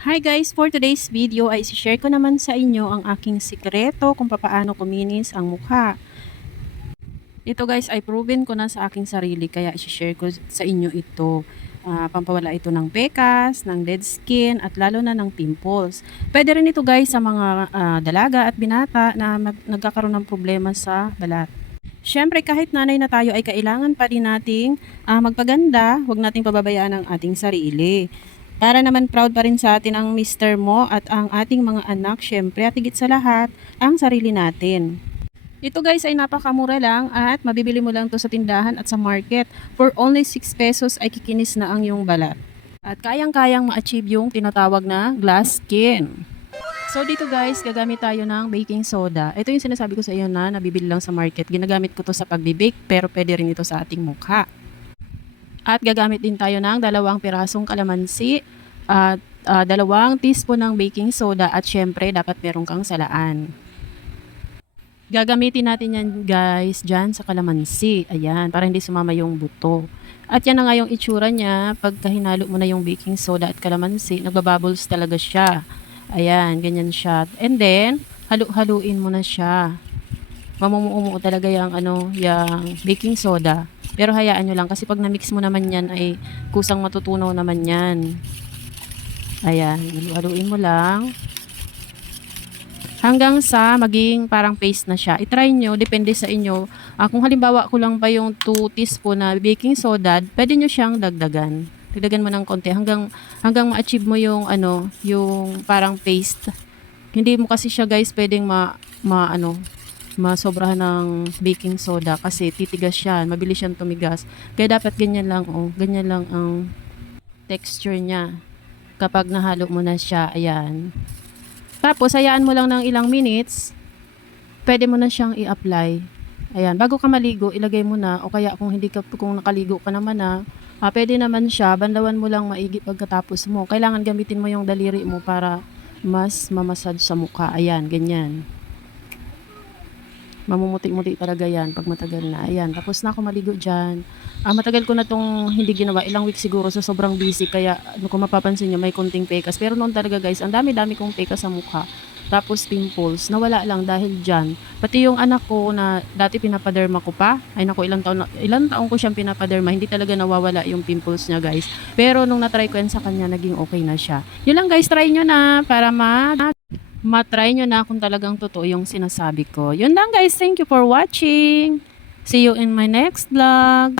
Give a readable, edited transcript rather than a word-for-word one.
Hi guys! For today's video ay share ko naman sa inyo ang aking sikreto kung paano kuminis ang mukha. Ito guys ay proven ko na sa aking sarili kaya share ko sa inyo ito. Pampawala ito ng pekas, ng dead skin at lalo na ng pimples. Pwede rin ito guys sa mga dalaga at binata na nagkakaroon ng problema sa balat. Siyempre kahit nanay na tayo ay kailangan pa din nating magpaganda, huwag nating pababayaan ang ating sarili. Para naman proud pa rin sa atin ang mister mo at ang ating mga anak, syempre at higit sa lahat, ang sarili natin. Ito guys ay napakamura lang at mabibili mo lang to sa tindahan at sa market. For only 6 pesos ay kikinis na ang iyong balat. At kayang-kayang ma-achieve yung tinatawag na glass skin. So dito guys, gagamit tayo ng baking soda. Ito yung sinasabi ko sa iyo na nabibili lang sa market. Ginagamit ko to sa pagbe-bake pero pwede rin ito sa ating mukha. At gagamit din tayo ng 2 pirasong kalamansi at 2 teaspoon ng baking soda at syempre dapat meron kang salaan. Gagamitin natin yan guys dyan sa kalamansi. Ayan, para hindi sumama yung buto. At yan na nga yung itsura niya. Pagka hinalo mo na yung baking soda at kalamansi, nagbabubbles talaga siya. Ayan, ganyan siya. And then, halu-haluin mo na siya. Mamumuo talaga yung, yung baking soda. Pero hayaan nyo lang kasi pag na-mix mo naman yan ay kusang matutunaw naman yan. Ayan, halu-haluin mo lang. Hanggang sa maging parang paste na siya. I-try nyo, depende sa inyo. Kung halimbawa ko lang pa yung 2 teaspoon na baking soda, pwede nyo siyang dagdagan. Dagdagan mo ng konti hanggang ma-achieve mo yung yung parang paste. Hindi mo kasi siya guys pwedeng masobrahan ng baking soda kasi titigas siya, mabilis siyang tumigas. Kaya dapat ganyan lang ganyan lang ang texture niya. Kapag nahalo mo na siya, ayan. Tapos, hayaan mo lang ng ilang minutes, pwede mo na siyang i-apply. Ayan, bago ka maligo, ilagay mo na, o kaya kung nakaligo ka naman na, pwede naman siya, bandawan mo lang maigi pagkatapos mo. Kailangan gamitin mo yung daliri mo para mas mamasad sa mukha. Ayan, ganyan. Mamumuti-muti talaga yan pag matagal na. Ayan, tapos na ako maligo dyan. Matagal ko na tong hindi ginawa, ilang weeks siguro, so sobrang busy, kaya kung mapapansin nyo may konting pekas, pero noon talaga guys ang dami-dami kong pekas sa mukha, tapos pimples, nawala lang dahil dyan. Pati yung anak ko na dati pinapaderma ko pa, ay naku ilang taon ko siyang pinapaderma, hindi talaga nawawala yung pimples niya guys, pero nung natry ko yan sa kanya naging okay na siya. Yun lang guys, try nyo na para matry nyo na kung talagang totoo yung sinasabi ko. Yun lang guys, thank you for watching, see you in my next vlog.